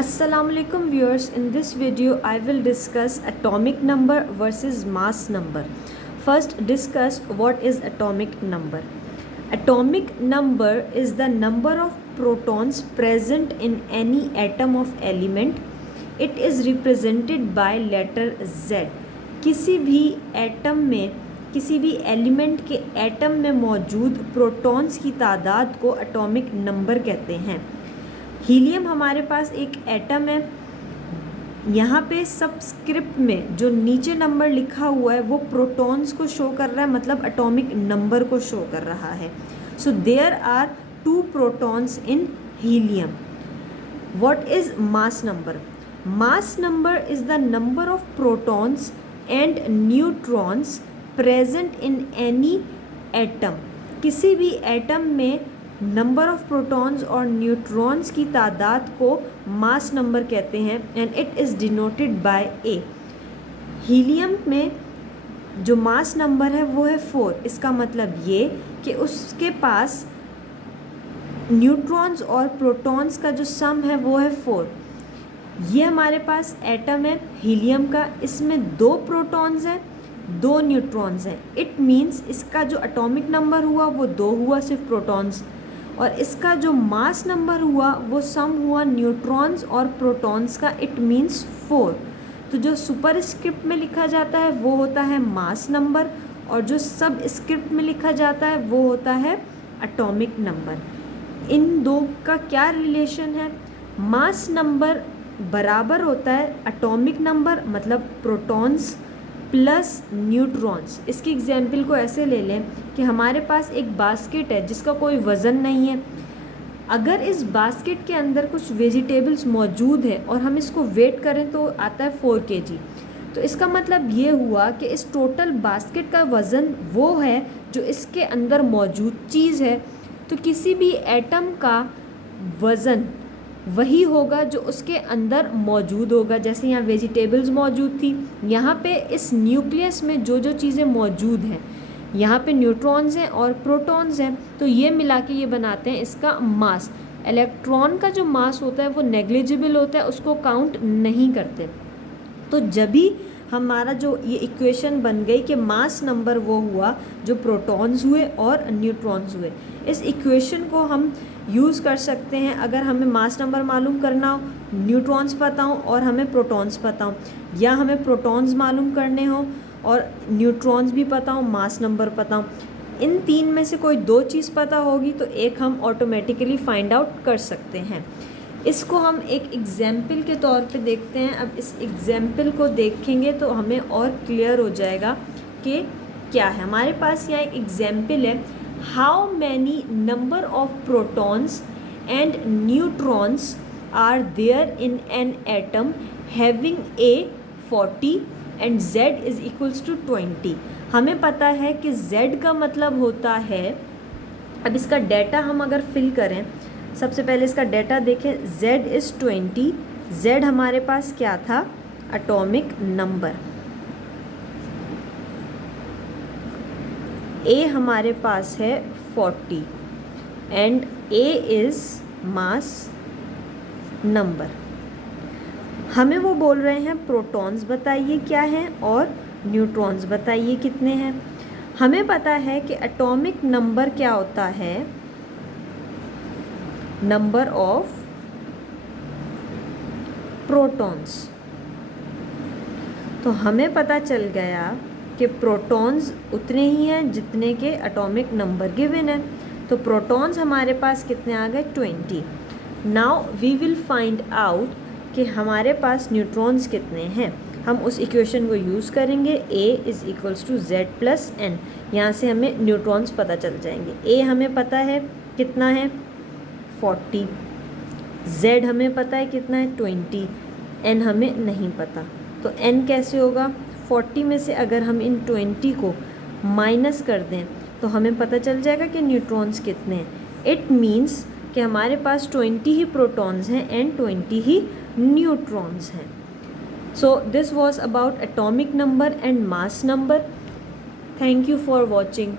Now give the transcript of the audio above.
Assalamualaikum viewers, in this video I will discuss atomic number versus mass number. First discuss what is atomic number. Atomic number is the number of protons present in any atom of element. It is represented by letter Z. किसी भी atom में, किसी भी element के atom में मौजूद protons की तादाद को एटॉमिक नंबर कहते हैं। हीलियम हमारे पास एक एटम है। यहाँ पे सबस्क्रिप्ट में जो नीचे नंबर लिखा हुआ है वो प्रोटॉन्स को शो कर रहा है, मतलब एटॉमिक नंबर को शो कर रहा है। So there are 2 protons in helium. What is mass number? Mass number is the number of protons and neutrons present in any atom. किसी भी एटम में नंबर ऑफ प्रोटॉन्स और न्यूट्रॉन्स की तादाद को मास नंबर कहते हैं and it is denoted by A. Helium में जो मास नंबर है वो है 4। इसका मतलब ये कि उसके पास न्यूट्रॉन्स और प्रोटॉन्स का जो सम है वो है 4। ये हमारे पास एटम है हीलियम का, इसमें 2 प्रोटॉन्स हैं 2 न्यूट्रॉन्स हैं। इट मीन्स इसका जो एटॉमिक नंबर हुआ वो 2 हुआ, सिर्फ प्रोटॉन्स, और इसका जो मास नंबर हुआ वो सम हुआ न्यूट्रॉन्स और प्रोटॉन्स का, इट मीन्स 4। तो जो सुपरस्क्रिप्ट में लिखा जाता है वो होता है मास नंबर, और जो सब स्क्रिप्ट में लिखा जाता है वो होता है एटॉमिक नंबर। इन दो का क्या रिलेशन है? मास नंबर बराबर होता है एटॉमिक नंबर, मतलब प्रोटॉन्स प्लस न्यूट्रॉन्स। इसकी एग्जाम्पल को ऐसे ले लें कि हमारे पास एक बास्केट है जिसका कोई वज़न नहीं है। अगर इस बास्केट के अंदर कुछ वेजिटेबल्स मौजूद है और हम इसको वेट करें तो आता है 4 kg। तो इसका मतलब ये हुआ कि इस टोटल बास्केट का वज़न वो है जो इसके अंदर मौजूद चीज़ है। तो किसी भी एटम का वज़न वही होगा जो उसके अंदर मौजूद होगा। जैसे यहाँ वेजिटेबल्स मौजूद थी, यहाँ पे इस न्यूक्लियस में जो जो चीज़ें मौजूद हैं, यहाँ पे न्यूट्रॉन्स हैं और प्रोटॉन्स हैं, तो ये मिला के ये बनाते हैं इसका मास। इलेक्ट्रॉन का जो मास होता है वो नेग्लिजिबल होता है, उसको काउंट नहीं करते। तो जब भी हमारा जो ये इक्वेशन बन गई कि मास नंबर वो हुआ जो प्रोटॉन्स हुए और न्यूट्रॉन्स हुए। इस इक्वेशन को हम यूज़ कर सकते हैं अगर हमें मास नंबर मालूम करना हो, न्यूट्रॉन्स पता हो और हमें प्रोटॉन्स पता हो, या हमें प्रोटॉन्स मालूम करने हो और न्यूट्रॉन्स भी पता हो, मास नंबर पता हो। इन 3 में से कोई 2 चीज़ पता होगी तो एक हम ऑटोमेटिकली फाइंड आउट कर सकते हैं। इसको हम एक एग्जाम्पल के तौर पे देखते हैं। अब इस एग्जाम्पल को देखेंगे तो हमें और क्लियर हो जाएगा कि क्या है। हमारे पास यहाँ एक एग्जाम्पल है, how many number of protons and neutrons are there in an atom having a 40 and z is equals to 20। हमें पता है कि z का मतलब होता है, अब इसका डाटा हम अगर फिल करें, सबसे पहले इसका डाटा देखें, z इज़ 20। z हमारे पास क्या था? Atomic number. a हमारे पास है 40 and a is mass number. हमें वो बोल रहे हैं प्रोटॉन्स बताइए क्या हैं और न्यूट्रॉन्स बताइए कितने हैं। हमें पता है कि एटॉमिक नंबर क्या होता है? Number of protons. तो हमें पता चल गया कि प्रोटॉन्स उतने ही हैं जितने के एटॉमिक नंबर गिवन है। तो प्रोटॉन्स हमारे पास कितने आ गए? 20। Now we will find out कि हमारे पास न्यूट्रॉन्स कितने हैं। हम उस इक्वेशन को यूज़ करेंगे, a is equals to z plus n। यहाँ से हमें न्यूट्रॉन्स पता चल जाएंगे। a हमें पता है कितना है 40, z हमें पता है कितना है 20, n हमें नहीं पता। तो n कैसे होगा? 40 में से अगर हम इन 20 को माइनस कर दें तो हमें पता चल जाएगा कि न्यूट्रॉन्स कितने हैं। इट मीन्स कि हमारे पास 20 ही प्रोटॉन्स हैं एंड 20 ही न्यूट्रॉन्स हैं। So this was about atomic number and mass number. Thank you for watching.